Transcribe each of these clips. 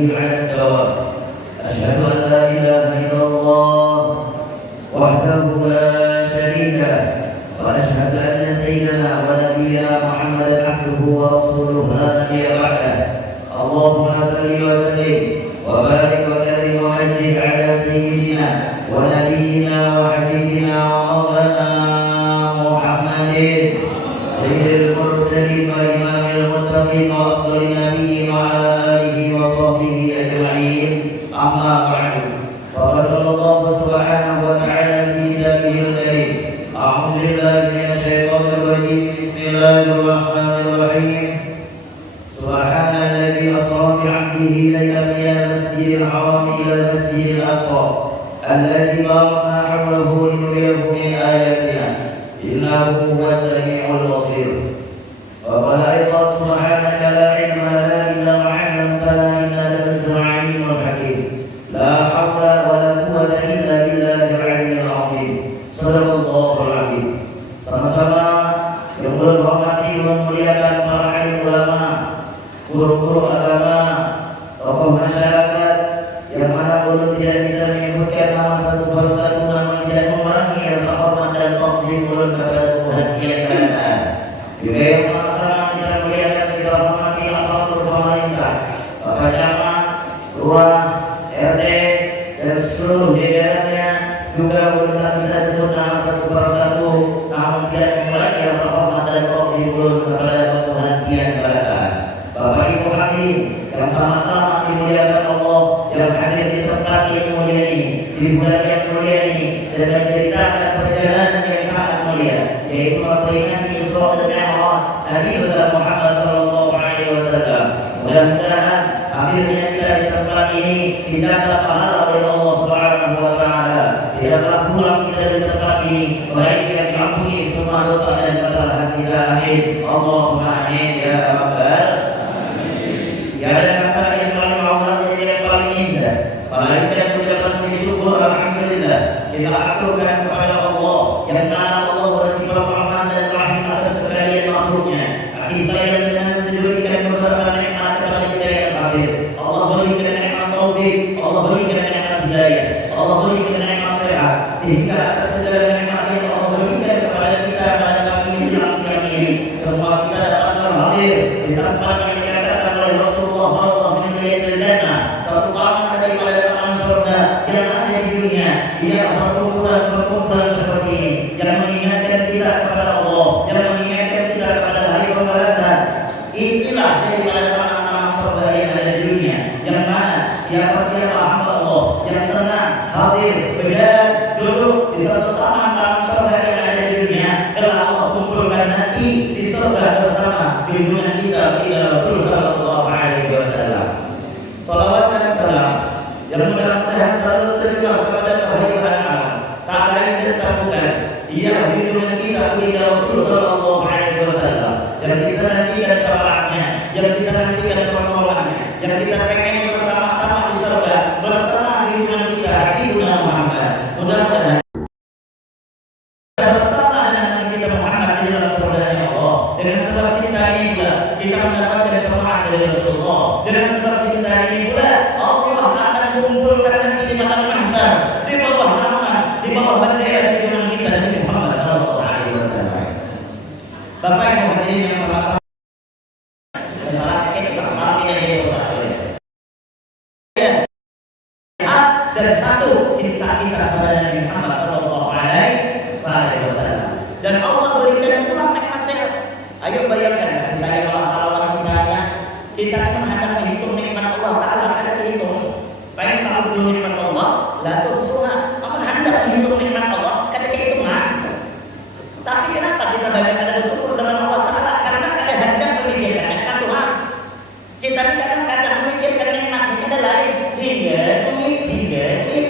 به على الدوام. أشهد أن لا إله إلا الله وحده لا شريك له، وأشهد أن سيدنا ونبينا محمدا عبده ورسوله لا نبي بعده. اللهم صل وسلم وبارك وكرم ومجد على سيدنا ونبينا وحبيبنا ومولانا محمد سيد المرسلين وإمام المتقين وأفضل النبيين وعلى آله وصحبه أجمعين. أما بعد، فقد قال الله سبحانه وتعالى في كتابه الكريم: أعوذ بالله من الشيطان الرجيم. بسم الله الرحمن الرحيم. سبحان الذي أسرى بعبده ليلا من المسجد الحرام إلى المسجد الأقصى الذي باركنا حوله لنريه من آياتنا إنه هو السميع البصير. وقال أيضا سبحانك لا علم لنا إلا ما علمتنا إنك أنت العليم الحكيم. لا حول ولا قوة إلا بالله العلي العظيم. صدق الله العظيم. Sama-sama yang berhormati memuliakan para alim ulama, guru-guru agama, tokoh masyarakat, yang mana pun tidak bisa menyebutkan nama satu persatu, namun tidak mengurangi rasa hormat dan takzim kepada Tuhan yang Maha. Juga yang sama-sama kita muliakan, kita hormati aparatur pemerintah, Bapak Camat, Lurah, RT, dan seluruh jajarannya. Juga pun tak bisa sebut nama satu persatu, namun tidak mengurangi rasa hormat dan takzim kepada Tuhan yang Maha. Bapak Ibu hadirin yang sama-sama dimuliakan Allah, yang hadir di tempat yang mulia ini, di bulan yang mulia ini, dan menceritakan perjalanan yang sangat mulia, yaitu memperingati Isra dan Mi'raj Nabi besar Muhammad sallallahu alaihi wasallam. Mudah-mudahan hadirnya kita di tempat ini dijaga pahala oleh Allah Subhanahu wa taala. Tidaklah pulang kita di tempat ini melainkan diampuni semua dosa dan kesalahan kita. Amin. Allahumma amin ya rabbal. Tiada kata yang paling awal dan yang paling indah, melainkan ucapan syukur alhamdulillah. Kita aturkan kepada Allah yang mana Allah bersifat rahman dan rahim atas sekalian makhluknya. Kasih sayang dengan memberikan beberapa nikmat kepada kita yang hadir. Allah berikan nikmat taufik, Allah berikan nikmat hidayah, Allah berikan nikmat sehat, sehingga atas segala nikmat yang Allah berikan kepada kita pada pagi menjelang siang ini, semua kita dapat terhadir di tempat yang dikatakan oleh Rasulullah sallallahu alaihi wasallam, satu taman daripada taman surga yang ada di dunia. Ia perkumpulan seperti ini yang mengingatkan kita kepada Allah, yang mengingatkan kita kepada hari pembalasan. Inilah daripada taman-taman surga yang ada di dunia, yang mana siapa-siapa hamba Allah yang senang hadir, berjalan, duduk di satu taman-taman surga yang ada di dunia, telah Allah kumpulkan nanti di surga bersama junjungan kita Rasul sallallahu alaihi wasallam. Salawat dan salam yang mudah-mudahan selalu tercurah kepada kehadiran alam, tak lain dan tak bukan ialah junjungan kita Rasul sallallahu alaihi wasallam, yang kita nantikan syafaatnya, yang kita nantikan pertolongannya, yang kita pengen bersama-sama di surga bersama junjungan kita Ibunda Muhammad. Mudah-mudahan bersama dengan Nabi kita Muhammad di dalam surga-Nya Allah. Dengan sebab cinta ini pula kita mendapatkan syafaat dari Rasulullah. Dengan sebab cinta ini pula Allah akan mengumpulkan nanti di padang mahsyar di bawah naungan, di bawah bendera junjungan kita Nabi Muhammad sallallahu alaihi wasallam. Bapak Ibu hadirin yang sama-sama, salah sedikit maaf ini jadi ustaz. Dan satu cinta kita kepada Nabi Muhammad sallallahu alaihi wasallam. Dan Allah berikan pulang nikmat sehat. Ayo bayangkan kasih sayang Allah Taala kita akan hendak menghitung nikmat Allah Taala, kada dihitung. Baik tahu dulu nikmat Allah, la tuhsuha. Amun hendak menghitung nikmat Allah, kada dihitungan. Tapi kenapa kita banyak ada bersyukur dengan Allah Taala? Karena kada hendak memikirkan nikmat Tuhan. Kita kadang-kadang memikirkan nikmat ini ada lain, hingga duit.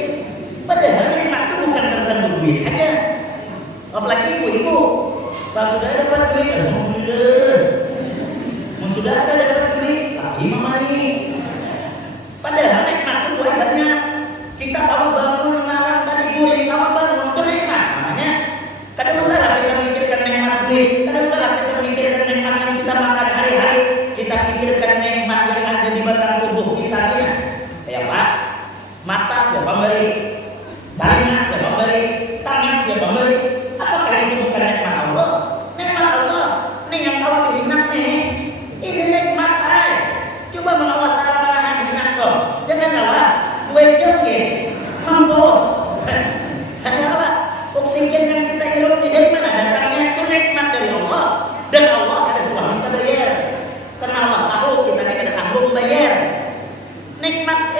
Padahal nikmat itu bukan tertentu duit aja. Apalagi ibu-ibu, saat sudah dapat duit, alhamdulillah. Sudah ada dapat duit, tapi mamani. Padahal nikmat itu boleh banyak. Kita kalau bangun malam tadi guring, kalau bangun itu nikmat namanya. Kadang usahlah kita mikirkan nikmat duit, kadang usahlah kita mikirkan nikmat yang kita makan hari-hari. Kita pikirkan nikmat yang ada di batang tubuh kita ini.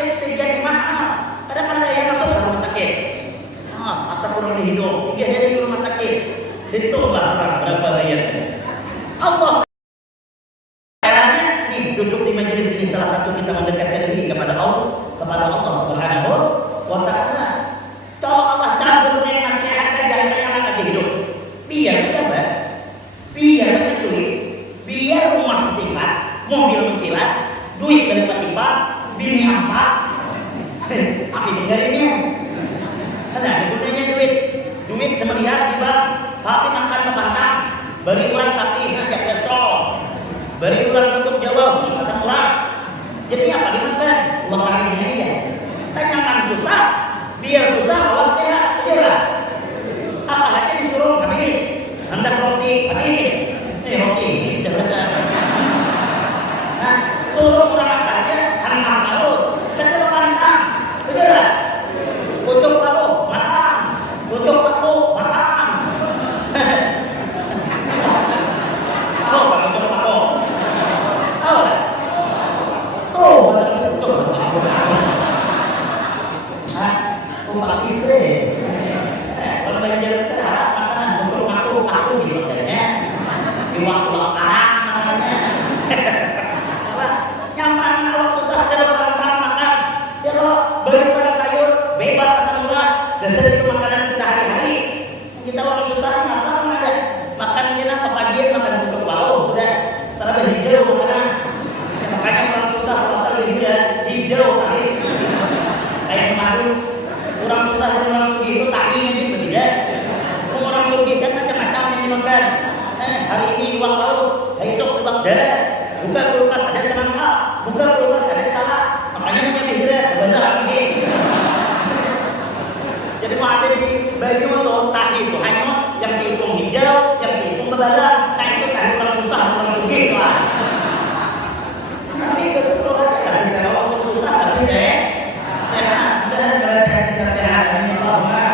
sakit sekian mahal. Kadang-kadang ada yang masuk ke rumah sakit. Masa kurang di hidung, 3 hari di rumah sakit. Hitunglah sekarang berapa bayarnya. Allah caranya nih duduk di majelis ini salah satu kita mendekatkan diri kepada Allah Subhanahu wa taala. Kalau Allah cabut nikmat sehat aja yang lagi hidup. Biar pejabat, biar banyak duit, biar rumah bertingkat, mobil berkilat, duit berlipat-lipat, bini empat. Tapi dengarinnya, ada gunanya duit semiliar di bank, tapi makan sepantang, beri ulang sapi, ngajak kolesterol, beri ulang untuk Jawa, asam urat. Jadi apa dimakan? Uang karinya aja. Tanyakan susah, biar susah, uang sehat, udahlah. Apa aja disuruh habis, hendak roti habis, roti ini sudah benar. Nah, suruh orang apa aja, hantam terus, kedua hantam, udahlah. Pucuk palu, makan, pucuk paku, makan. Tahu kan pucuk paku? Tahu kan? Tuh, pucuk paku. Kumpul istri. Kalau belajar sekarang makanan pucuk paku di makannya, di waktu makan makannya. Nyaman kalau susah ada orang makan. Ya kalau beli orang sayur bebas asam urat. Dasar itu makanan kita hari-hari. Kita orang susah apa ada makan kita papagian makan pucuk palu sudah salah hijau makanan. Makanya orang susah asal hijau tahi. Kayak madu orang susah dan orang sugih itu tahinya gitu tidak. Orang sugih kan macam-macam yang dimakan. Hari ini uang laut, besok ubak darat. Buka kulkas ada semangka, buka kulkas ada salak. Makanya punya pikiran benar ini. Jadi mau ada di baju atau tahi itu hanya yang sihung hijau, yang sihung bebalang. Nah itu kan orang susah, orang sugih lah. Tapi bersyukur aja lah bicara walaupun susah tapi sehat. Dan berarti kita sehat. Allahumma.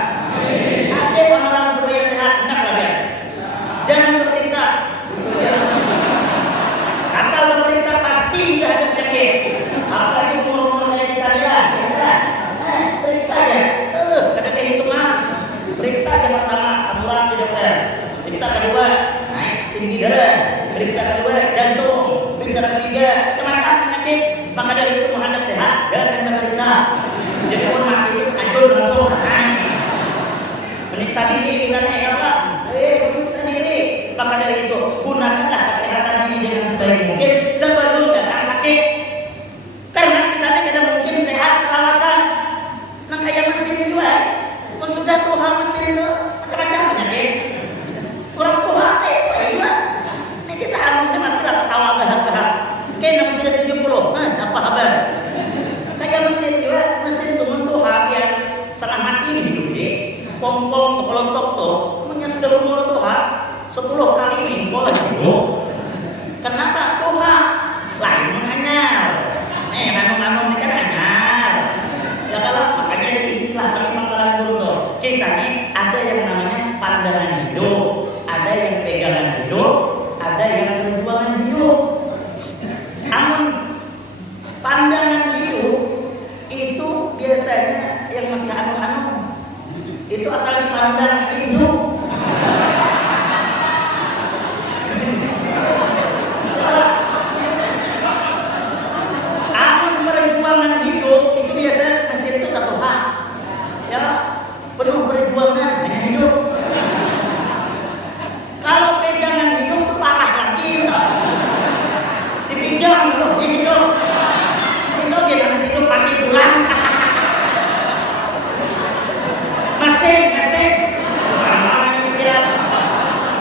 Ada amalan supaya sehat, hendaklah biar. Jangan berperiksa. Asal berperiksa pasti tidak ada penyakit. Apalagi umur-umur yang kita bilang, periksa aja. Kada kehitungan. Periksa aja pertama asam urat di dokter. Periksa kedua naik tinggi darah. Periksa kedua jantung. Periksa ketiga macam-macam penyakit. Maka dari itu hendak sehat jangan memeriksa. Jadi orang mati itu ajul langsung. Periksa diri kita nih ya Allah. Periksa diri. Maka dari itu gunakanlah kesehatan ini dengan sebaik mungkin sebelum datang sakit. Karena kita ini kadang mungkin sehat selawasan. Nah kayak mesin juga. Pun sudah tua mesin itu macam-macam penyakit. Orang tua itu juga. Ini kita anaknya masih lah ketawa gahak-gahak. Kayaknya sudah 70. Apa kabar? Kayak mesin juga. Mesin itu mentua biar setengah mati hidup deh. Pom-pom kepelontok tuh. Punya sudah umur tua 10 kali ini boleh hidup. Kenapa? Tua lain menganyar. Anu-anu ini kan anyar. Ya kalau makanya ada istilah kami makalan dulu. Kita nih ada yang namanya pandangan hidup, ada yang pegangan hidup, ada yang perjuangan hidup. Namun pandangan hidup itu biasanya yang masih anu-anu itu asal dipandang hidup. Perjuangan hidup itu biasanya mesin itu tertuhan. Ya, penuh perjuangan hanya hidup. Kalau pegangan hidup itu parah lagi. Dipinjam loh, hidup. Itu dia masih hidup pagi pulang. Mesin. Mana pikiran?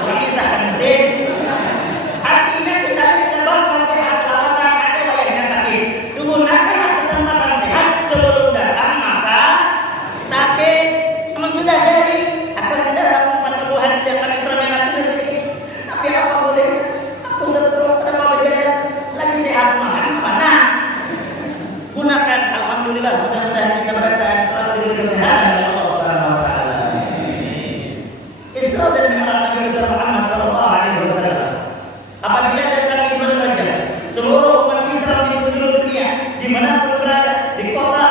Gak bisa kan mesin. Artinya kita sudah bakal sehat selawasan ada wayangnya sakit. Gunakanlah kesempatan sehat sebelum datang masa sakit. Namun sudah dari aku hendak pertumbuhan tidak kami seremera itu sini. Tapi apa boleh? Aku setelah pada berjalan lagi sehat semangat mana? Gunakan alhamdulillah mudah-mudahan kita berada selalu diberi kesehatan oleh Allah Subhanahu wa taala. Isra dan Mi'raj Nabi besar Muhammad sallallahu alaihi wasallam. Apabila datang di bulan Rajab, seluruh umat Islam di penjuru dunia dimanapun berada, di kota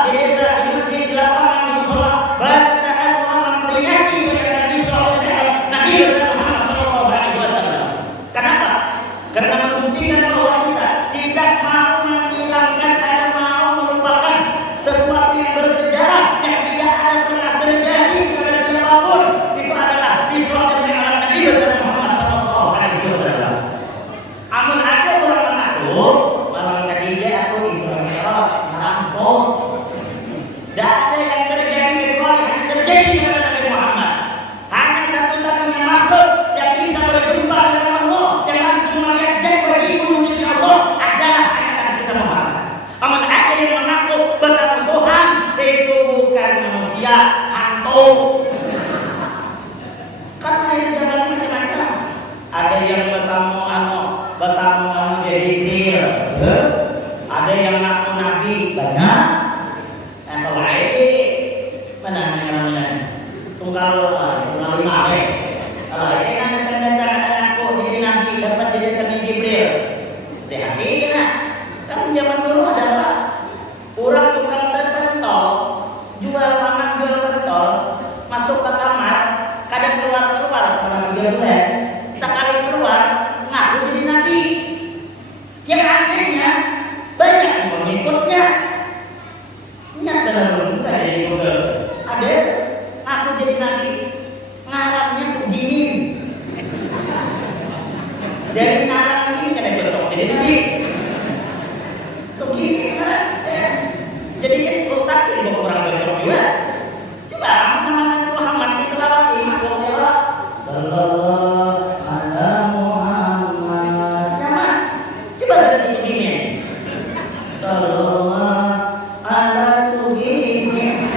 bulan, sekali keluar ngaku jadi nabi. Yang akhirnya banyak pengikutnya. Ingat dalam buka jadi Google, ada aku jadi nabi, ngarannya tuh Gimin. Dari ngarang ini kada cocok jadi nabi. Tuh Gimin ngaran. Jadi ustaz ini kok kurang cocok juga. Coba nama Muhammad diselawati masuk ya. Sallallahu ala Muhammad. Nama coba ganti itu Gimin. Sallallahu ala Gimin.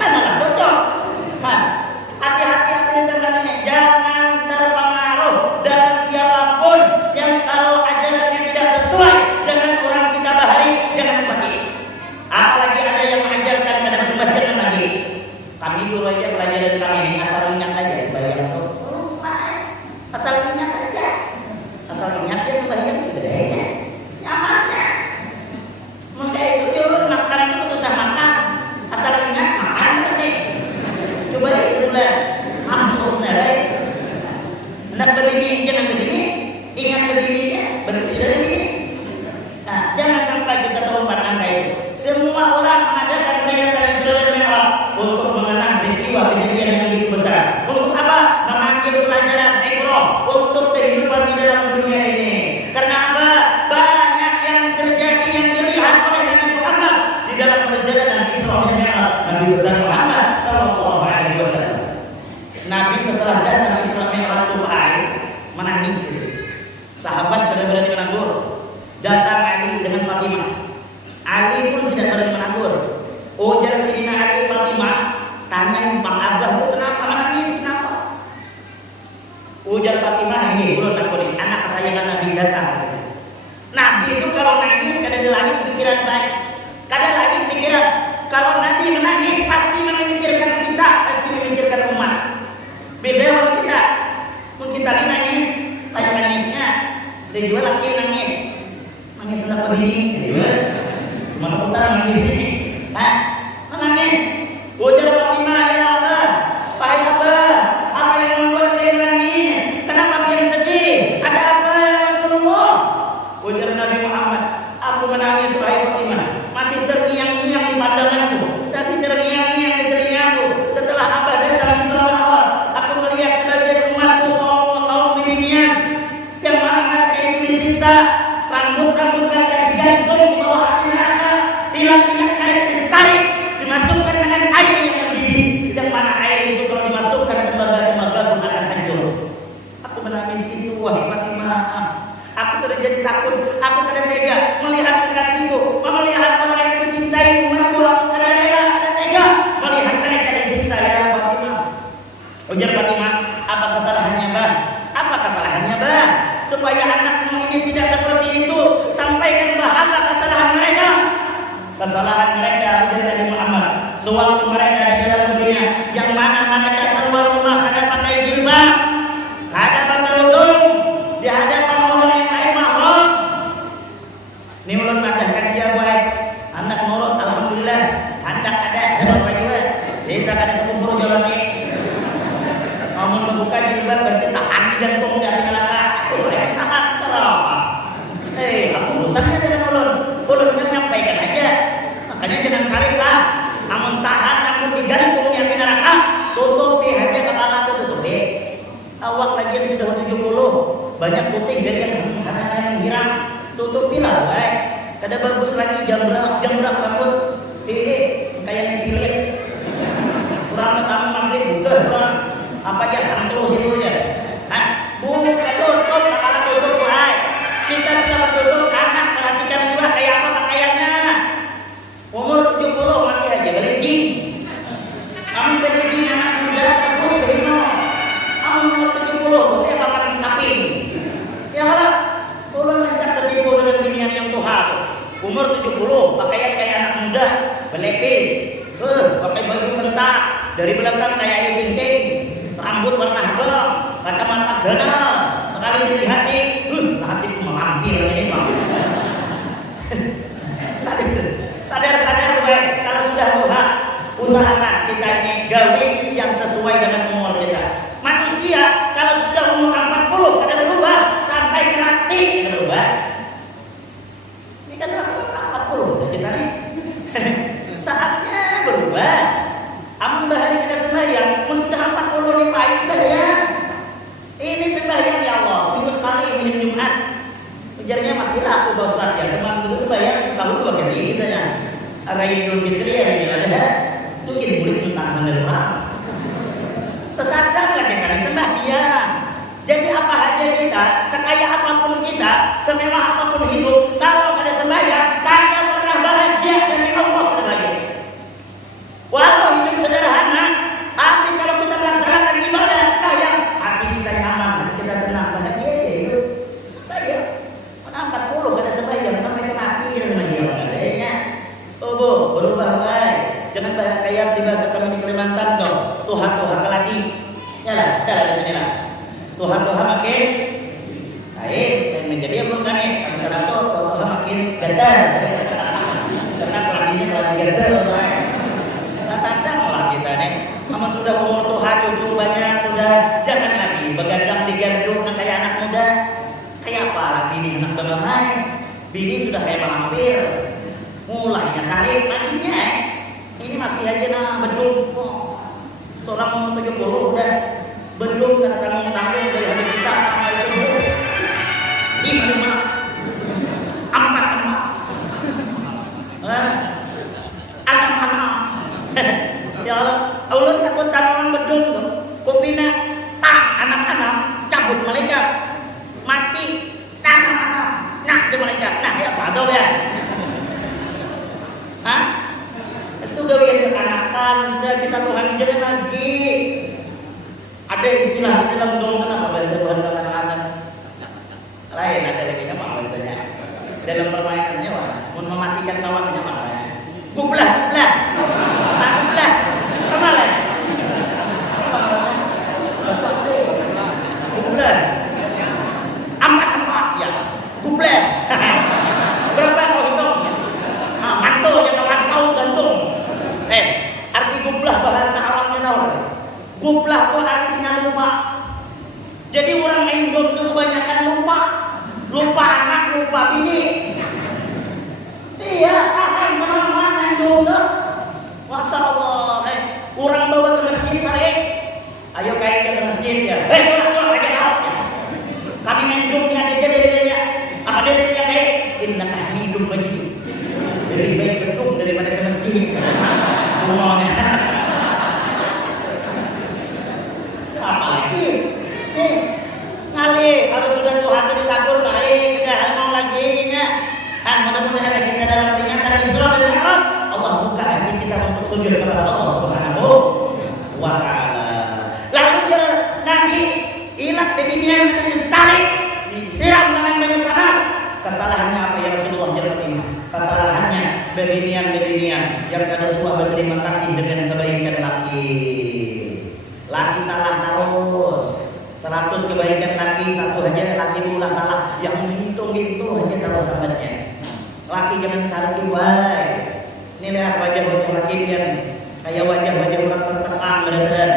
Manalah cocok. Hati-hati jangan jangan terpengaruh dengan siapapun yang kalau ajarannya tidak sesuai dengan orang kita bahari, jangan empati. Apalagi ada yang mengajarkan kada sembahyang lagi. Kami guru aja pelajaran kami ini asal ingat aja sembahyang tuh. Asal ingat aja. Asal ingat ya sembahyang sebenarnya nyamannya. Maka itu jangan makan itu susah makan. Asal ingat makan berarti. Coba ya sebulan mampus sebenarnya. Hendak begini, jangan begini. Ingat begininya, berarti sudah begini. Nah, jangan sampai kita terumpat angka itu. Semua orang mengadakan peringatan Isra dan Mi'raj untuk mengenang peristiwa kejadian yang begitu besar. Untuk apa? Mengambil pelajaran ibrah untuk kehidupan di dalam dunia ini. Karena apa? Banyak yang terjadi yang dilihat oleh Nabi Muhammad di dalam perjalanan Isra dan Mi'raj Nabi besar Muhammad sallallahu alaihi wasallam. Nabi setelah datang Isra Mi'raj Tupai menangis. Sahabat tidak berani menegur. Datang Ali dengan Fatimah. Ali pun tidak berani menegur. Ujar Sayyidina Ali Fatimah, tanyain Bang Abah itu kenapa menangis, kenapa? Ujar Fatimah, ini belum nakuri, anak kesayangan Nabi datang ke sini. Nabi itu kalau nangis kada ada lain pikiran baik, kada lain pikiran. Kalau Nabi menangis pasti memikirkan kita, pasti memikirkan umat. Beda sama kita. Mun kita ini nangis, kayak nangisnya dia jual laki nangis. Nangis hendak begini, mana putar nangis ini. Nah, menangis. Ujar Fatimah, ya Abah, pahai Abah, apa yang membuat dia menangis? Kenapa dia sedih? Ada apa ya Rasulullah? Ujar Nabi Muhammad, aku menangis wahai Fatimah, masih terngiang-ngiang di pandanganku, masih terngiang-ngiang di telingaku. Setelah Abah datang Isra Mi'raj, aku melihat sebagian umatku kaum binian yang mana mereka itu disiksa, rambut-rambut mereka digantung di bawah api neraka, ilat-ilat mereka ditarik, dimasukkan dengan air yang mendidih, yang mana air itu kalau dimasukkan ke lembaga-lembaga pun akan hancur. Aku menangis itu wahai Fatimah. Aku terjadi takut, aku kada tega melihat kekasihku, melihat orang yang kucintai, umatku. Aku kada rela, kada tega melihat mereka disiksa ya Fatimah. Ujar Fatimah, apa kesalahannya Bah? Apa kesalahannya Bah? Supaya anakmu ini tidak seperti itu, sampaikan Bah apa kesalahan mereka. Kesalahan mereka ujar Nabi Muhammad, sewaktu mereka di dalam dunia, yang mana mereka keluar rumah kada pakai jilbab, kada pakai kerudung, di hadapan orang yang lain mahram. Ini ulun madahkan dia baik, hendak nurut alhamdulillah, hendak ada apa juga. Kita kada sepuluh jalan ini. Namun membuka jilbab berarti tahan di jantung di api neraka. Boleh tahan serapa. Aku urusannya dengan ulun. Ulun kan nyampaikan aja. Makanya jangan sarik lah. Namun tahan, namun digantung di api neraka. Tutupi aja kepala itu tutupi. Awak lagi yang sudah 70, banyak putih dari yang hiram. Tutupilah baik. Kada bagus lagi jambrak rambut. Kayak nepilit. Kurang ketemu maghrib juga kurang. Apa aja sekarang terus itu aja. Buka tutup, kepala tutup wahai. Kita sudah tutup kanan, perhatikan juga kayak apa pakaiannya. Umur 70 masih aja belijing. Amun belijing anak muda terus berino. Amun umur 70 tuh kayak papan sekaping. Ya kalau ulun lencak tertipu dengan binian yang tuha tuh. Umur 70, pakaian kayak anak muda, belepis. Pakai baju kentak, dari belakang kayak Ayu Ting-Ting. Rambut warna abang, kacamata ganal, sekali dilihati, hatiku melampir ini bang. Sadar gue, kalau sudah Tuhan, usahakan kita ini gawe yang sesuai dengan umur kita. Manusia raya Idul Fitri hari Idul Adha itu kita boleh tentang sandal orang. Sesadar lagi kami sembahyang. Jadi apa aja kita, sekaya apapun kita, semewah apapun hidup, kalau ada sembahyang, kaya pernah bahagia dari Allah terbaik. Walau hidup sederhana, tapi kalau kita melaksanakan ibadah sembahyang, hati kita nyaman, hati kita tenang, bahagia dia hidup. Bahagia. Mana 40 ada sembahyang sampai ke mati sembahyang adanya. Oh bu, berubah baik. Jangan kayak peribahasa kami di Kalimantan dong. Tuhan lagi. Yalah, dah di sini lah. Tuhan makin baik dan menjadi apa kan nih? Kami sana Tuhan makin gatal. Karena kelabinya lagi gatal. Kita sadar malah kita nih. Namun sudah umur Tuhan cucu banyak sudah jangan lagi begadang di gardu kayak anak muda. Kayak apa lah bini anak bemamai. Bini sudah kayak malampir. Mulainya salib makinnya ini masih aja bedung. Seorang umur 70 udah bedung kata tanggung-tanggung dari habis isya sampai subuh. 5 4 ya Allah, Allah takut tanaman bedung tuh. Kupina anak-anak cabut malaikat mati anak-anak nah dia malaikat nah ya apa tau ya itu gawian kekanakan sudah kita Tuhan jangan lagi. Ada istilah di dalam dong kenapa bahasa Tuhan kata anak-anak lain ada lagi apa bahasanya dalam permainannya wah mematikan kawannya mana gublah sama lah gublah amat ya gublah berapa kau hitung mantul jangan kau gantung arti gublah bahasa Arabnya tahu gublah itu artinya lupa. Jadi orang main dom itu kebanyakan lupa anak, lupa bini. Iya, akan sama main dom tuh. Masya Allah, orang bawa ke masjid sore. Ayo kaya ke masjid ya. Keluar aja kau. Kami main dom ni ada dalilnya. Apa dalilnya kayak? Inna hamidum majid. Lebih baik bedung daripada ke masjid. Ngomongnya. Apalagi ngalih kalau sudah Tuhan ditakur saya tidak mau lagi nya mudah-mudahan kita dalam peringatan Isra dan Mi'raj Allah buka hati kita untuk sujud kepada Allah Subhanahu wa ta'ala. Lalu jalan Nabi ilat bibirnya yang kita ditarik disiram dengan banyak panas. Kesalahannya apa ya Rasulullah jalan terima? Kesalahannya bebinian yang kada suah berterima kasih dengan kebaikan laki salah terus 100 kebaikan laki satu aja laki pula salah yang menghitung itu aja taruh sahabatnya. Laki jangan disalahkan baik. Ini lihat wajah laki dia nih kayak wajah orang tertekan benar-benar.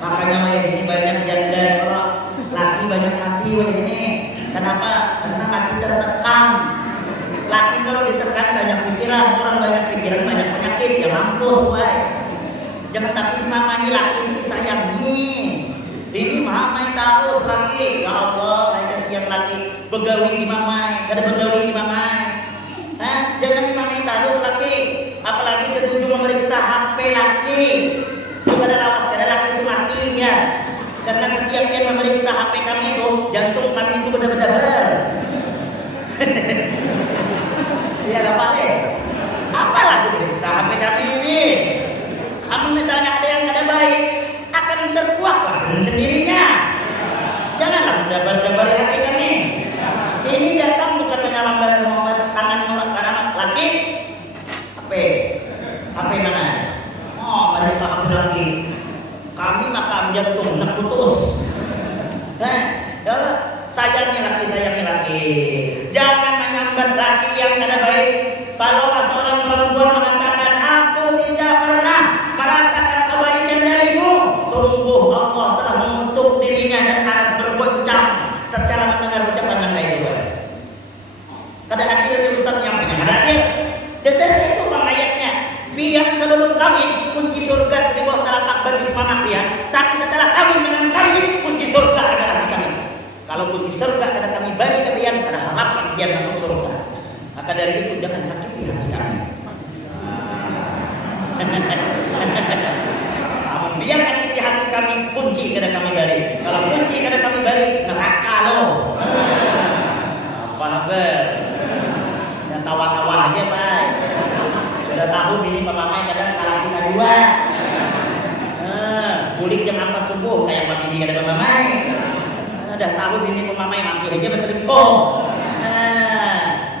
Makanya ini banyak janda orang laki banyak mati ini. Kenapa? Karena mati tertekan. Laki kalau ditekan banyak pikiran, orang banyak pikiran banyak penyakit ya mampus baik. Jangan tapi mamanya laki ini disayangi. Ini mamai terus laki. Ya Allah, ada kasihan laki. Begawi di mamai, kada begawi di mamai. Jangan mamai terus laki. Apalagi ketujuh memeriksa HP laki. Itu kada lawas, kada laki itu mati ya. Karena setiap dia memeriksa HP kami itu, jantung kami itu berdebar-debar. Iya enggak apa-apa. Apalah diperiksa HP kami ini? Namun misalnya ada yang kada baik, akan terkuaklah dengan sendirinya. Janganlah mendabar-dabari hati kami. Ini datang bukan dengan lambat tangan orang laki. HP mana? Oh, ada HP laki. Kami makam jantung nak putus. Sayangi laki. Jangan menyambat laki yang kada baik. Kalau seorang perempuan mengatakan aku tidak pernah merasakan kebaikan darimu, sungguh Allah telah mengutuk dirinya dan harus bergoncang tatkala mendengar ucapan kayak itu. Kada adil si Ustaz nyampainya, kada adil. Dasarnya itu bang ayatnya. Biar sebelum kawin kunci surga di bawah telapak betis mana pian, tapi setelah kawin dengan kawin kunci surga adalah di kami. Kalau kunci surga kada kami beri ke pian, kada harapkan pian masuk surga. Maka dari itu jangan sakiti hati kami. kami kunci kada kami bari. Kalau kunci kada kami bari neraka loh. Paham ber? Dan tawa-tawa aja Pak. Sudah tahu bini pemamai kadang salah kita dua. Bulik jam 4 subuh kayak Pak bini kada pemamai. Udah tahu bini pemamai masih aja berselingkuh.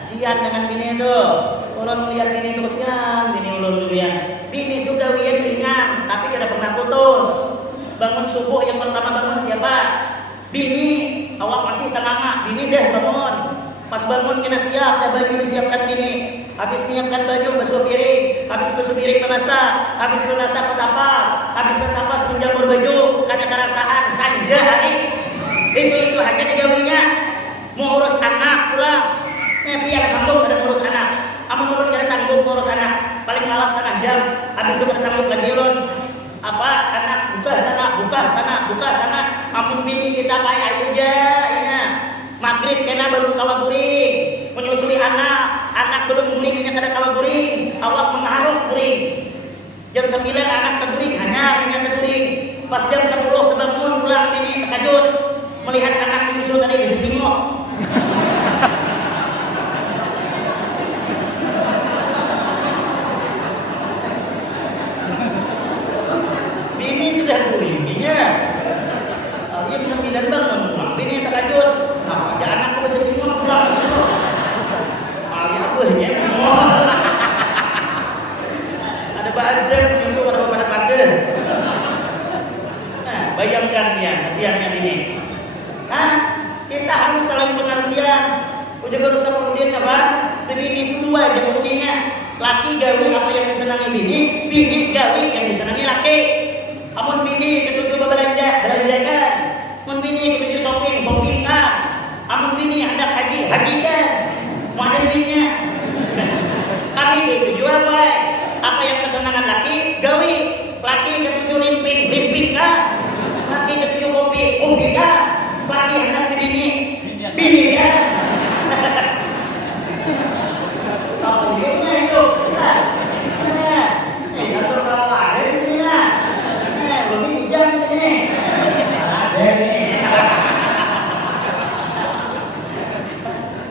Sian dengan bini itu. Ulun lihat bini terus kan, bini ulun lihat. Bini itu gawian ringan, tapi kada pernah putus. Bangun subuh yang pertama bangun siapa? Bini. Awak masih tenang, bini deh bangun. Pas bangun kena siap, dah baju disiapkan bini. Habis menyiapkan baju, basuh piring. Habis basuh piring memasak. Habis memasak bertapas. Habis bertapas menjamur baju. Kada kerasaan, sanja hari. Itu hanya digawinya. Mau urus anak pulang. Biar sanggup ada ngurus anak. Amun ulun kada sanggup ngurus anak, paling lawas setengah jam. Habis itu kada sanggup lagi ulun. Apa anak buka sana. Amun bini kita payah aja inya. Maghrib kena belum kawa guring, menyusui anak belum guring inya kada kawa guring. Awak mengharuk guring. Jam 9 anak teguring, hanya inya teguring. Pas jam 10 kebangun pulang bini terkejut melihat anak menyusul tadi di sisingok. Sudah bunyinya. Dia bisa 9 bangun pulang. Bini terkejut. Nah, ada anak bisa semua pulang. Ali apa ya? Ada badan menyusul ada pada padan. Nah, bayangkan ya kasihannya bini. Kita harus saling pengertian. Udah berusaha kemudian apa? Bini itu dua aja kuncinya. Laki gawi apa yang disenangi bini, bini gawi yang disenangi laki. Amun bini ketujuh belanjakan. Amun bini ketujuh shoppingkan. Amun bini hendak hajikan. Mau ada duitnya. Kami ketujuh apa? Apa yang kesenangan laki, gawi. Laki ketujuh limpingkan. Laki ketujuh kopikan. Laki hendak bini kan. Apa duitnya itu? Atur kalau ada di sini lah. Belum jam di sini. Ada nih.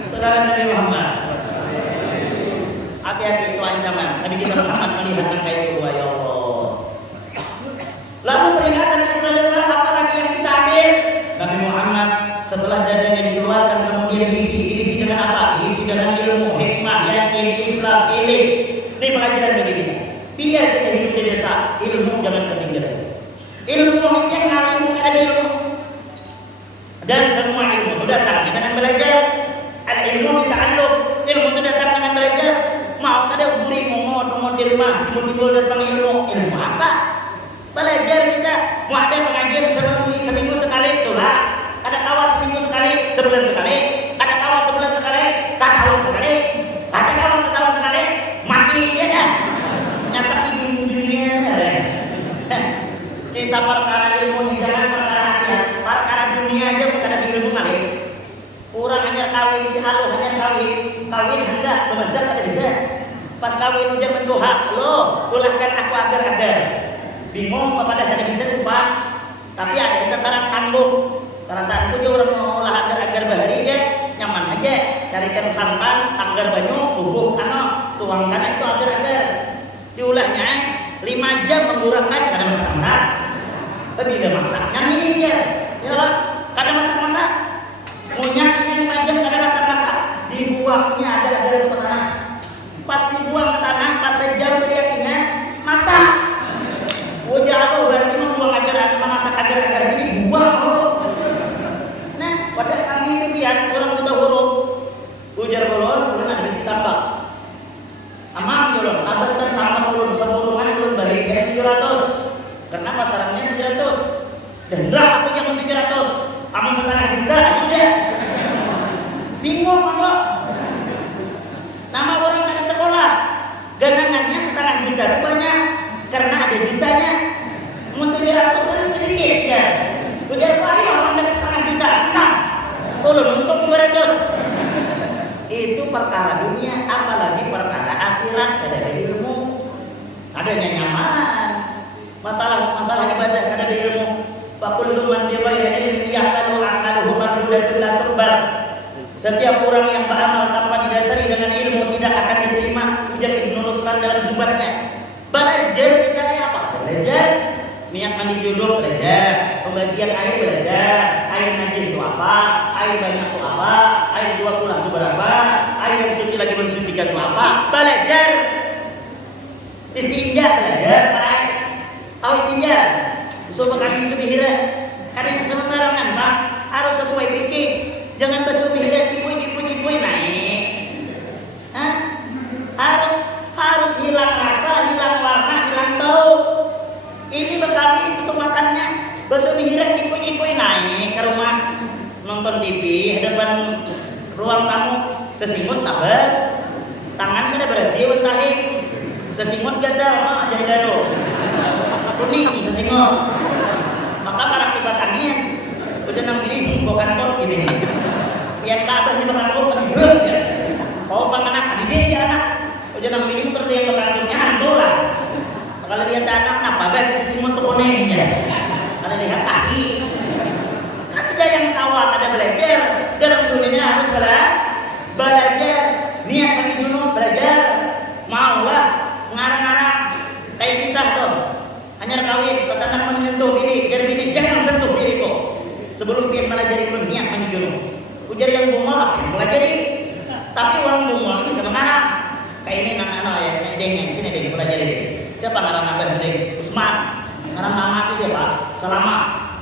Saudara Nabi Muhammad. Hati-hati itu ancaman. Nabi kita Muhammad melihat angka itu ya Allah. Lalu peringatan Islam dan apalagi yang kita ambil? Nabi Muhammad setelah dadanya dikeluarkan kemudian diisi dengan apa? Diisi dengan ilmu, hikmah, yakin, Islam, ilim. Ini pelajaran bagi kita. Biar kita hidup di desa, ilmu jangan ketinggalan. Ilmu yang ngalim ada ilmu. Dan semua ilmu itu datang dengan belajar. Ada ilmu bita'allum. Ilmu itu datang dengan belajar. Mau kada guri ngomong di rumah, timbul datang ilmu. Ilmu apa? Belajar kita. Mau ada pengajian seminggu sekali itulah. Ada kawas seminggu sekali, sebulan sekali. Ada kawas sebulan sekali, setahun sekali. Ada kawas setahun sekali, mati aja dah. Nyasak dunia ada. Kita perkara ilmu jangan perkara hati, perkara dunia aja bukan ada ilmu kali. Kurang hanya kawin si halu hanya kawin hendak membesar kada bisa. Pas kawin udah mentuhak lo, ulahkan aku agar bingung kepada kada bisa sumpah. Tapi ada yang tentara tangguh. Perasaan itu orang mau ulah agar bahari aja nyaman aja. Carikan santan, tanggar banyu, bubuh kano, tuangkan itu agar. Diulahnya 5 jam menggunakan kada masak-masak. Bila masak yang ini dia. Yalah, kada masak-masak. Punya ini 5 jam kada masak-masak. Dibuangnya ada di tanah. Pas dibuang ke tanah, pas sejam kelihatannya masak. Wajah apa berarti membuang memasak agar ini buang huruf. Nah, pada kami demikian orang buta huruf. Ujar bolon, kemudian ada bisi tambak. Amam yolong, tabaskan tambah ulun, sebelumnya ulun balik ya 700. Karena pasarannya 700. Dan aku yang 700. Amun setengah juta aja deh. Bingung apa? Nama orang ada sekolah. Ganangannya setengah juta itu banyak. Karena ada jutanya. Amun 700 sedikit ya. Ujar kali orang ada setengah juta. Nah, ulun untuk 200. Itu perkara dunia, apalagi perkara akhirat. Ada ilmu, adanya nyaman, masalah ibadah, ada ilmu. kullu man bi ghairi ilmin ya'malu 'amaluhu mardudatun la tuqbal. Setiap orang yang beramal tanpa didasari dengan ilmu tidak akan diterima. Ujar Ibnu Ruslan dalam Zubatnya. Belajar bicara apa? Belajar niat mandi junub, belajar pembagian air, belajar air najis itu apa, air banyak itu apa, air 20 itu berapa, air yang suci lagi mensucikan itu apa, belajar. Istinja belajar, Pak. Tahu istinja? Usul makan isu bihira. Kadang sembarangan, Pak. Harus sesuai fikih. Jangan basuh bihira cipui naik. Hah? Harus hilang rasa, hilang warna, hilang bau. Ini bekami situ makannya. Basuh bihira cipui naik ke rumah nonton TV depan ruang tamu sesimut tabel. Tangan mana bersih wentahi. Sesimut gadal janggaro. Kuning sesimut. Maka para kipas angin udah nang gini bukan kok gini. Biar kabeh di bakal kok kan ya. Kau panganak di dia anak. Udah nang gini seperti yang bakal dunia andola. Sekali lihat anak apa bae sesimut tuh kuningnya. Ada lihat kaki. Kan ada yang kawat ada belajar dalam dunia harus belajar. Niat bagi dulu belajar. Maulah ngarang-ngarang kayak kisah tuh. Hanya kawin pas anak menyentuh bini, jadi bini jangan sentuh diriku. Sebelum dia pelajari niat mandi junub. Ujar yang bungol apa yang pelajari? Tapi orang bungol bisa mengarang. Kayak ini anak ya, deng sini deng pelajari deh. Siapa ngarang abah deng? Usman. Ngarang nama itu siapa? Selama.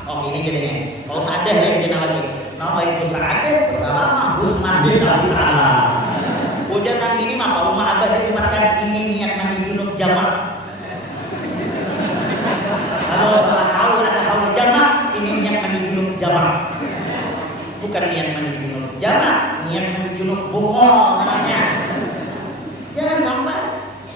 Oh ini jadinya. Kalau sadar lagi dia lagi. Nama itu sadar. Selama Usman bin Abi Ta'ala. Ujar nang ini mah rumah abah dimakan ini niat mandi junub jamak. Kalau haul ada haul jamak, ini niat mandi junub jamak. Bukan niat mandi junub jamak, niat mandi junub bungol namanya. Jangan sampai.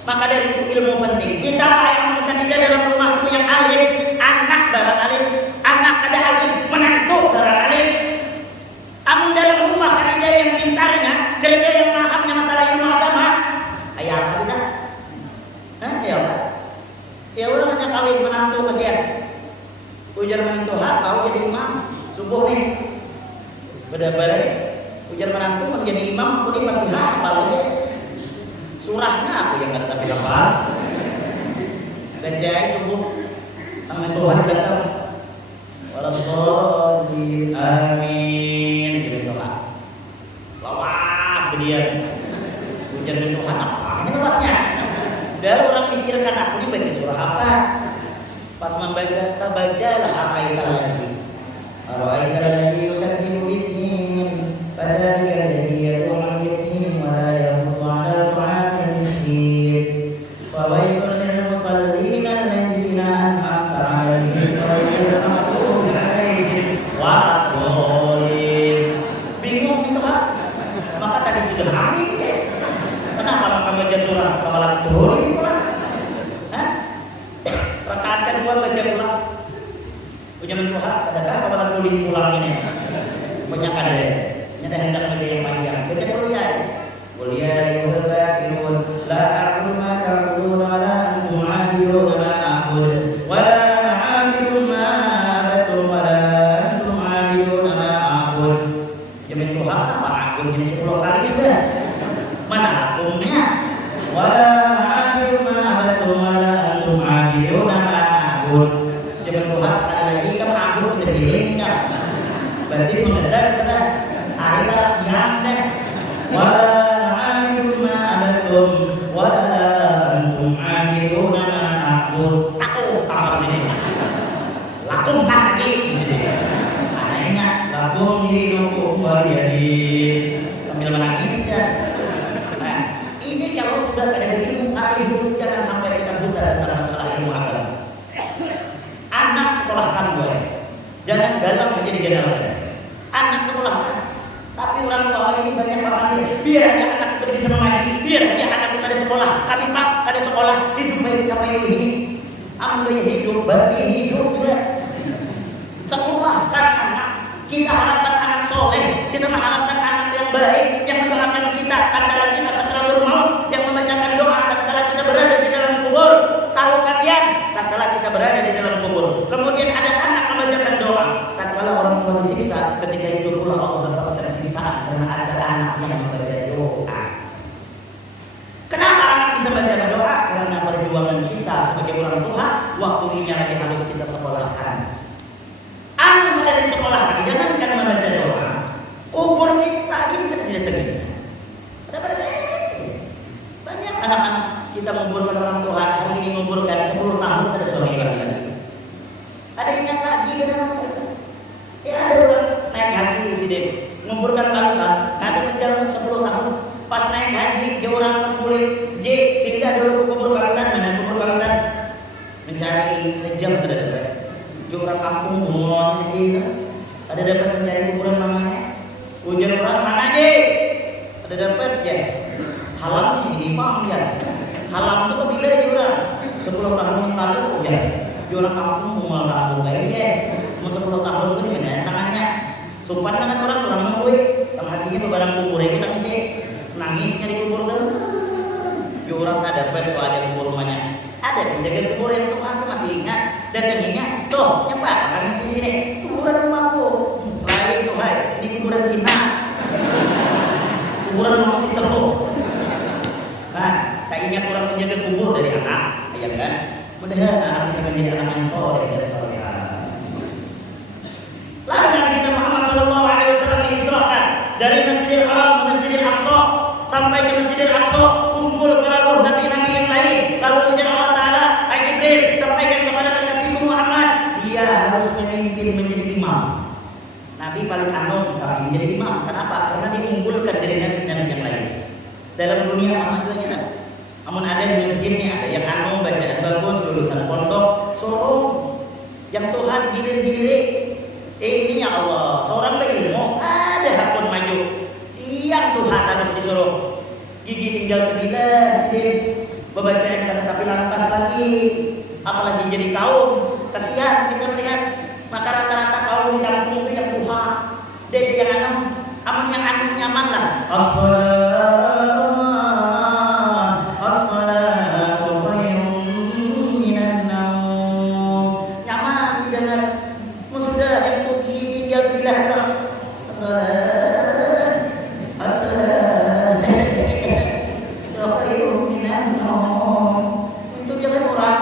Maka dari itu ilmu penting. Kita yang menikah dalam rumah itu yang alim, anak barang alim, anak kada alim, menantu barang alim. Amun dalam rumah kan dia yang pintarnya, dia yang pahamnya masalah ilmu agama. Ayah apa kita? Hah? Ya apa? Ya orang hanya kawin menantu kesian. Ujar menantu tahu jadi imam subuh nih. Beda-beda. Ujar menantu menjadi imam pun Fatihah apalagi. Surahnya apa yang ada tapi apa? Gajah subuh. Tangan Tuhan datang. Wallahualam amin. Gitu lah. Lawas berdiam. Ujar Tuhan apa? Ini lawasnya. Dari orang mikirkan aku ini baca surah apa? Pas membaca tabajalah apa itu lagi. Ara'aita alladhi yukadzibu bid-din fadzalika alladhi yad'u al-yatim wa la yahuddu 'ala ta'amil miskin. Wa waylun lil musallin alladhina an'amta 'alaihim ghayril maghdubi 'alaihim waladdallin. Bingung itu Pak? Maka tadi sudah amin deh. Kenapa maka baca surah waladdallin? Baca pulang punya Tuhan, adakah kawalan boleh pulang ini? Banyak ada nyata hendak baca yang panjang baca kuliah aja kuliah yuhul kafirun la a'budu ma ta'budun wa la antum 'abidun ma a'bud wa la ana 'abidun ma abattum wa la antum 'abidun ma a'bud. Jamin Tuhan apa akun ini 10 kali sudah mana akunnya wa la a'budu ma abattum wa la antum 'abidun ma jangan bahas ada lagi kan aku udah begini kan berarti sebentar sudah hari barat siang deh wala a'budu ma abattum wala antum 'abiduna ma a'bud. Aku apa sini lakum kaki sini anehnya lakum dinukum waliyadin sambil menangis ya. Nah ini kalau sudah ada ilmu ilmu jangan sampai kita buta tentang masalah ilmu agama. Anak sekolahkan gue, jangan galau menjadi galau. Anak sekolahkan, tapi orang tua ini banyak orang dia. Biar aja anak kita bisa mengaji, biar aja anak kita ada sekolah. Kami Pak ada sekolah, hidup baik sampai ini. Ambil hidup, bagi hidup juga. Sekolahkan anak, kita harapkan anak soleh, kita mengharapkan anak yang baik, yang mendoakan kita, tatkala kita sakratul maut, yang membacakan doa tatkala kita berada di dalam kubur. Tahu kalian, tatkala kita berada di dalam kubur. Kemudian ada anak membacakan doa bisa ketika itu pula Allah lepaskan siksaan karena ada anak yang membaca doa. Kenapa anak bisa baca doa? Karena perjuangan kita sebagai orang tua, waktu ini lagi harus kita sekolahkan. Anak ada di sekolahkan, jangankan membaca doa. Kubur kita ini kan didatangi. Ada pada kayak gitu. Banyak anak-anak kita menguburkan orang tua, hari ini menguburkan 10 tahun ada sore lagi. Ada ingat lagi ke dalam mereka. Ya ada orang naik haji sini, menguburkan kalian, ada menjalan 10 tahun. Pas naik haji, dia orang pas boleh singgah dulu kubur kalian, mana kubur kalian mencari sejam tidak dapat. Dia orang kampung mulai haji, ada dapat mencari kuburan namanya. Ujian orang mana je? Ada dapat ya. Halam di sini paham ya. Halam itu bila juga 10 tahun yang lalu ya. Di orang kampung mau kampung kayaknya mau 10 tahun itu di mana tangannya. Sumpah dengan orang mau tang hatinya bebarang kubur itu tapi sih nangis nyari kubur kan. Di orang ada dapat tuh ada kubur rumahnya. Ada penjaga kubur yang tuh aku masih ingat datanginya. Tuh nyepat kami sini kuburan rumahku. Lain tuh hai, ini kuburan Cina. Kuburan rumah situ. Nah, tak ingat orang menjaga kubur dari anak, ya kan? Mudah-mudahan anak kita menjadi anak yang soleh dan soleha. Lalu Nabi kita Muhammad Shallallahu Alaihi Wasallam diisrakan dari Masjidil Haram ke Masjidil Aqsa sampai ke Masjidil Aqsa kumpul para roh nabi-nabi yang lain. Lalu ujar Allah Taala, Jibril sampaikan kepada kekasihmu Muhammad, dia harus memimpin menjadi imam. Nabi paling anom tapi menjadi imam. Kenapa? Karena dia mengunggulkan dari nabi-nabi yang lain. Dalam dunia sama juga kita. Namun ada di masjid ini ada yang anom bacaan bagus, lulusan pondok, sorong yang Tuhan dilirik. Ini ya Allah, seorang berilmu ada hakun maju. Tiang Tuhan harus disuruh. Gigi tinggal 9, sedih. Bacaan kata tapi lantas lagi. Apalagi jadi kaum, kasihan kita melihat. Maka rata-rata kaum di kampung itu yang Tuhan. Dan yang anom, amun yang anom nyaman lah. As-salatu khairun minan naum. Nyaman didengar. Sudah yang itu tinggal 9 tahun. As-salatu khairun minan naum. Itu jangan orang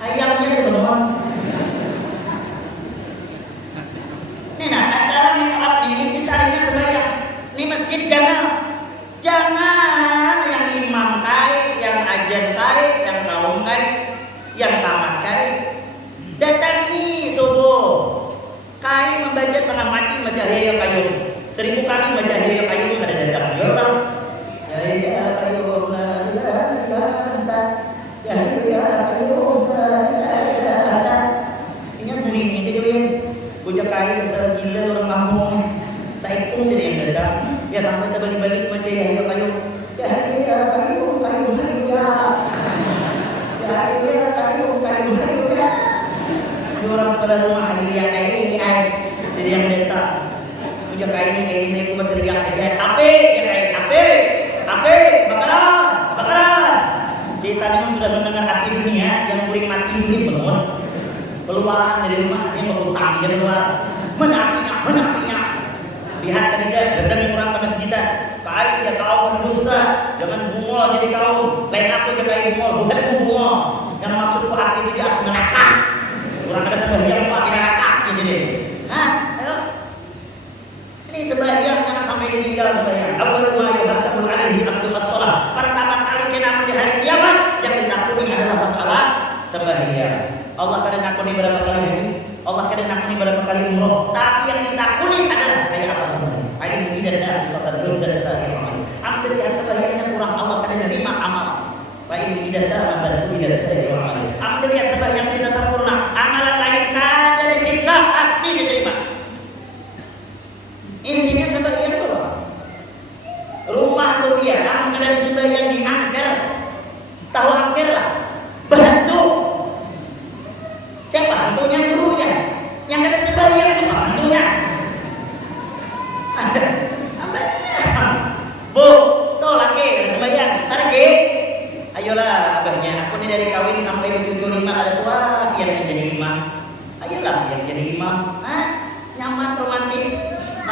hayamnya di bawah. Nah, antara mi'rab ini intisarinya sembahyang. Ini masjid jangan yang imam kait, yang ajan kait, yang kaum kait, yang tamat kait. Datangi subuh. Kait membaca setengah mati baca ya kayu. 1000 kali baca ya kayu ada datang. Ya orang. Ya kayu la ilaha illa anta. Ya kayu la ilaha illa anta. Ini muring ini dia. Bocah kaya dasar gila orang kampung. Saya pun dia yang datang. Ya sampai terbalik-balik macam ya kayu. Ya kayu ya. Ya kayu ya. Ada orang sebelah rumah ya kayu. Jadi yang datang. Bocah kaya ini naik teriak aja. Ape bakaran. Kita ini sudah mendengar api dunia yang muring mati ini bangun. Keluar dari rumah dia berhutang dia keluar menapinya lihat kan dia datang orang ke masjid kai ya kau pendusta jangan bungol jadi kau lain aku je kai bungol bukan bungol yang masuk ke api itu dia neraka orang ada sembahyang api neraka di sini ayo ini sembahyang jangan sampai ditinggal sembahyang awal ma yuhasabul alaihi abdul as-shalah pertama kali kena di hari kiamat yang ditakuni adalah masalah sembahyang. Allah kadang nakuni berapa kali haji, Allah kadang nakuni berapa kali umroh, tapi yang ditakuni adalah kayak apa sebenarnya? Kayak ini dan dari sotan dan sahih amal. Ambil lihat sebagiannya kurang Allah kadang nerima amal. Kayak ini dan dari sahih amal. Ambil lihat sebagian kita sempurna, amalan lain kada diperiksa pasti diterima. Intinya sebagian itu rumah tuh dia, namun kadang sebagian diangker, tahu angker lah, bantu. Siapa? Hantunya gurunya. Yang kata sebagian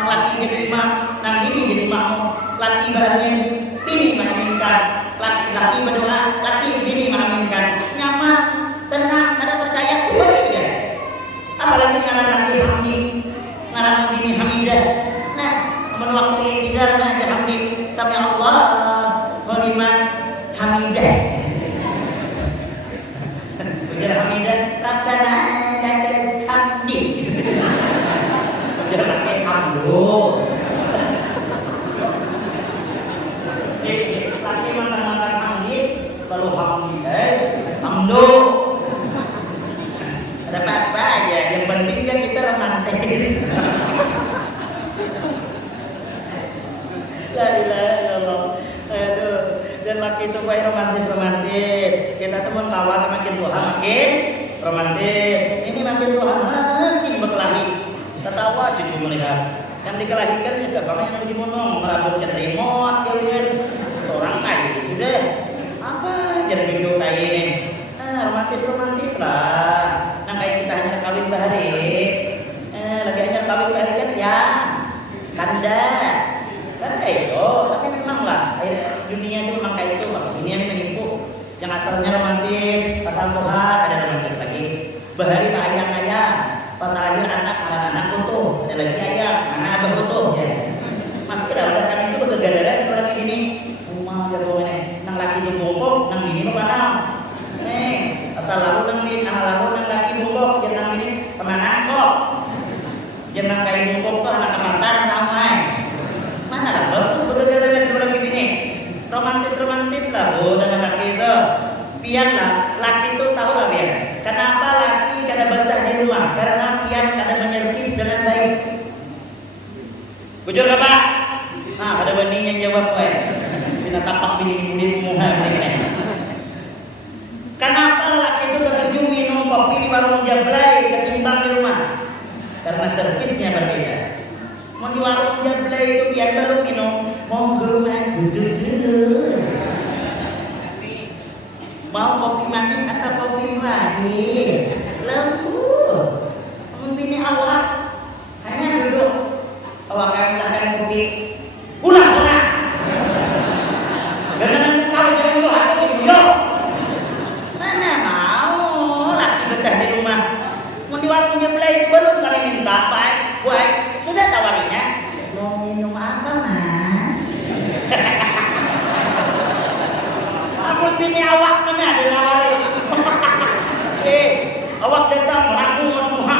laki jadi imam, nang bini jadi makmum. Laki bahagia, bini mengaminkan. Laki berdoa, laki bini mengaminkan. Nyaman, tenang, ada percaya, baik ya. Apalagi ngaran laki Hamdi, ngaran bini Hamidah. Nah, amun waktu iktidar aja Hamdi, sami Allah, ghaliman Hamidah. Ujar Hamidah, Rabbana lakal hamdi. Ujar laki Hamdu. Laki mantan Hamdi, lalu Hamidah, Hamdu. Ada apa aja, yang penting kan kita romantis. La ilaha illallah. Aduh, dan laki itu baik romantis. Kita tuh mau kawas makin Tuhan makin romantis. Ini makin Tuhan makin berkelahi. Tertawa cucu melihat. Yang dikelahikan juga banyak yang dimonong, merambutkan remote, kalian seorang kaya sudah. Apa jadi video kayak ini? Romantis lah. Nah kayak kita hanya kawin bahari, lagi hanya kawin bahari kan ya, kanda. Kan itu, tapi memang lah dunia itu memang kayak itu, dunia ini menipu. Yang asalnya romantis, pasal Tuhan ada romantis lagi. Bahari pak ayang, pas lahir anak utuh, ada lagi ayang, anak abah utuh ya. Masih udah kami itu bergadaran kalau lagi ini, rumah jago ini, nang laki itu bongkok, nang bini lu panau. Asal lalu nang bini, anak lalu nang laki bongkok, jangan bini kemana kok? Jangan kayak bongkok tuh anak ke pasar namai. Mana lah bagus bergadaran dua laki bini. Romantis lah dengan laki itu. Pian lah, laki itu tahu lah biar. Kenapa laki kada betah di rumah? Karena pian kada menyervis dengan baik. Bujur gak pak? Nah ada bani yang jawab gue. Kita tapak bini budi muha begini. Kenapa laki itu ketujuh minum kopi di warung Jablay ketimbang di rumah? Karena servisnya berbeda. Mau di warung Jablay itu biar baru minum, monggo mas duduk dulu. Mau kopi manis atau kopi pahit? Lembut. Bini awak hanya duduk. Awak akan mintakan kopi. Ulah. Dengan kau jadi aku itu. Mana mau laki betah di rumah. Mau di warung Jablay itu belum kami minta baik. Sudah tawarinya. Mau minum apa mas? Ampun bini awak mana ada nawari. Awak datang ragu muha.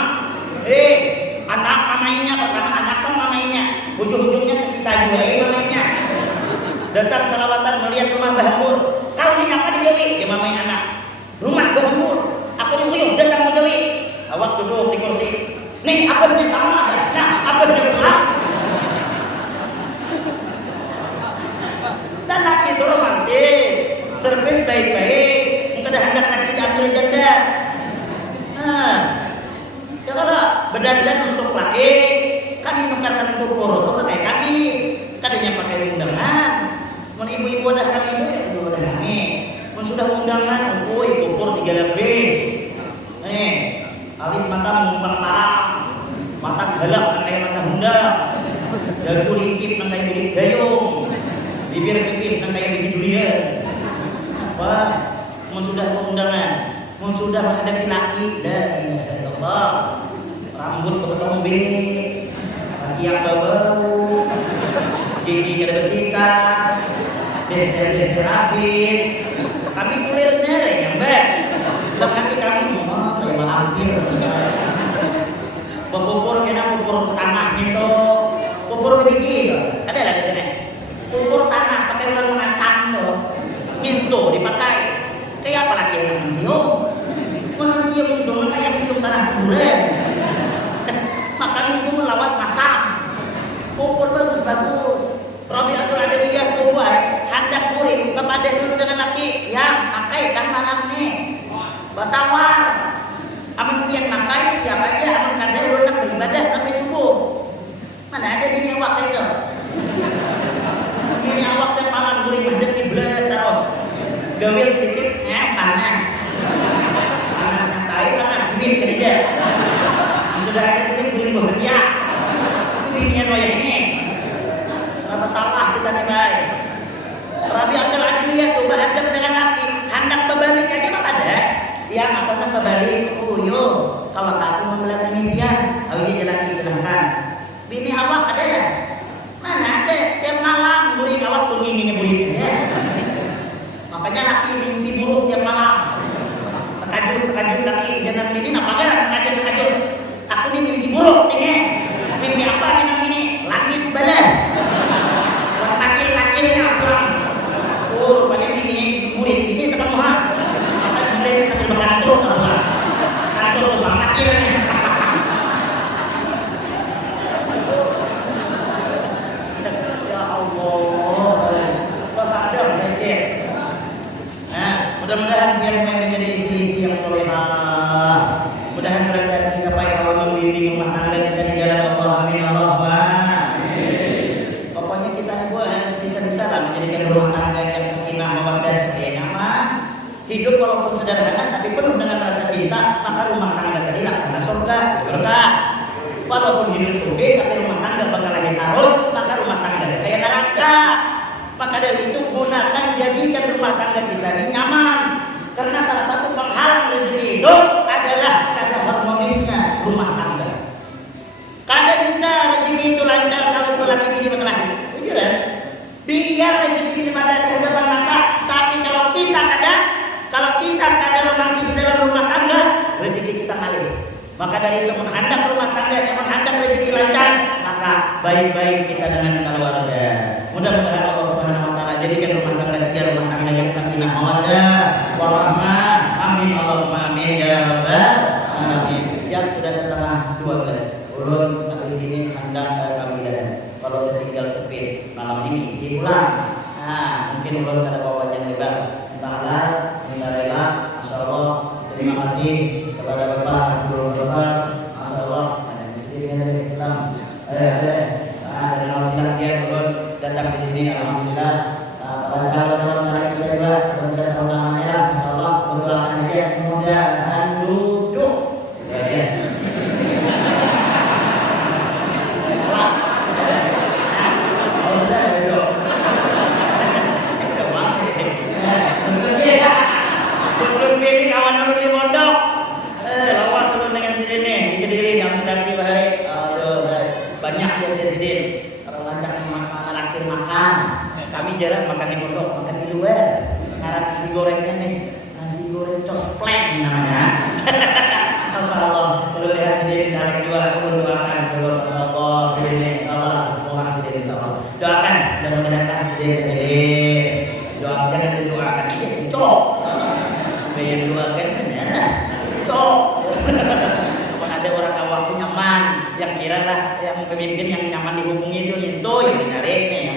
Anak mamainya pertama anak mamainya. Ujung-ujungnya kita juga mamainya. Datang selawatan melihat rumah Bahmur. Kau ini apa di Jawi? Ya mamai anak. Rumah Bahmur. Aku di Uyuh datang ke Jawi. Awak duduk di kursi. Nih abadnya sama ya. Nah abadnya pulang. Dan laki itu romantis. Servis baik-baik, mungkin ada hendak lagi diambil janda. Nah, sekarang berdandan untuk laki, kami nukarkan kubur itu pakai kami, kadangnya pakai undangan. Mau ibu-ibu ada kami itu ya ibu ada kami. Mau sudah undangan, kubur 3 lapis. Nih, alis mata mengumpang parang, mata galak kayak mata hundang, dagu ringkip kayak bilik gayung, bibir tipis kayak bibir durian. Wah, mau sudah undangan, mau sudah menghadapi laki, la ilaha illallah. Rambut ketombe, kaki yang bau, gigi kada bersikat, des rapit. Kami kulirnya le nyambat. Dalam hati kami mau terima akhir. Pupur kena pupur tanah gitu, pupur begini, ada lah di sini. Pupur tanah pakai ulang menantang tuh. Pintu dipakai kayak apa lagi yang mencium itu kayak mencium tanah kuburan. Maka itu melawas masam pupur bagus Rabi'atul Adawiyah tuh hendak murid memadeh dulu dengan laki yang pakai kan malam nih batawar amin pian makai siapa aja amin kadang ulun nak beribadah sampai subuh. Mana ada bini awak itu bini awak dan malam murid menghadap kiblat terus gawil sedikit panas nantai panas duit kerja sudah ada duit bekerja binian wayah ini Apa salah kita nih baik? Rabi akal adiliyah tuh berhadap dengan laki, hendak berbalik aja apa ada? Yang apa nak berbalik? Oh yo, kalau aku membelakang impian, awalnya laki silahkan. Bini awak ada kan? Mana ada? Tiap malam murid awak tuh nginginnya muridnya. Makanya laki mimpi buruk tiap malam. Terkajut laki jangan ini apa kan? Terkajut. Aku nih mimpi buruk ini. Mimpi apa jangan ini? Langit balas. Pakil-pakilnya pulang. Oh, rupanya ini murid ini tekan Tuhan. Maka gila sambil berkantor Tuhan. Kantor tuh bang pakilnya. Ya Allah. Kok sadar saya. Nah, mudah-mudahan biar menjadi istri-istri yang solehah. Mudah-mudahan berada kita baik kalau membimbing rumah tangga kita di jalan Allah. Amin ya Rabbal. Pokoknya kita harus bisa-bisa lah menjadikan rumah tangga yang sakinah, mawaddah, nyaman. Hidup walaupun sederhana tapi penuh dengan rasa cinta, maka rumah tangga tadi laksana surga, berkah. Walaupun hidup sulit tapi rumah tangga bakal lahir terus, maka rumah tangga kayak neraka. Maka dari itu gunakan jadikan rumah tangga kita ini nyaman. Karena salah satu penghalang rezeki itu adalah kadar harmonisnya rumah tangga. Kadang bisa rezeki itu lancar kalau dua laki bini berkelahi. Jujur kan? Biar rezeki di hadapan mata, tapi kalau kita kadang romantis dalam rumah tangga, rezeki kita ngalir. Maka dari itu menghendak rumah tangga yang menghendak rezeki lancar, maka baik-baik kita dengan keluarga. Mudah-mudahan Allah Subhanahu wa taala jadikan rumah tangga kita rumah tangga yang sakinah mawaddah warahmah. Amin Allahumma amin ya rabbal alamin. Jam sudah 11:30. Ulun habis ini hendak kamilan. Kalau udah tinggal sepit malam ini isi pulang. Nah, mungkin ulun kada bawa yang lebar. Entahlah, minta rela. Masyaallah. Terima kasih kepada Bapak Bapak. Masyaallah. Ada sedikit dari Islam. Dari wasilah dia ulun datang di sini alhamdulillah. Kalau kita juga kita namanya masyaallah doakan aja mudah-mudahan duduk. Ya. Ini kawan ulun di pondok. Lawas ulun dengan sidin nih di Kediri yang sedang tiba hari. Banyak ya sidin. Orang lancak naktir makan. Kami jarang makan di pondok, makan di luar. Ngaran nasi gorengnya nasi goreng cospleng namanya. Masyaallah. Kalau lihat sidin caleg dua ulun doakan kalau masyaallah sidin insyaallah mohon sidin insyaallah. Doakan mudah-mudahan sidin terpilih. Doakan jangan didoakan dia cocok. Yang doakan benar cocok. Kalau ada orang awam itu nyaman, yang kira lah yang pemimpin yang nyaman dihubungi itu yang dicari nih,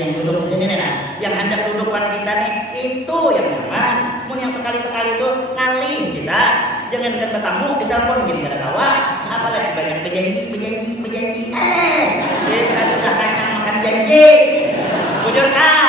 yang duduk di sini nih, yang hendak duduk kita nih itu yang nyaman. Mun yang sekali-sekali itu ngalih kita, jangankan bertamu ditelepon gini kada kawan, apalagi banyak berjanji. Kita sudah kanyang makan janji, bujur kan?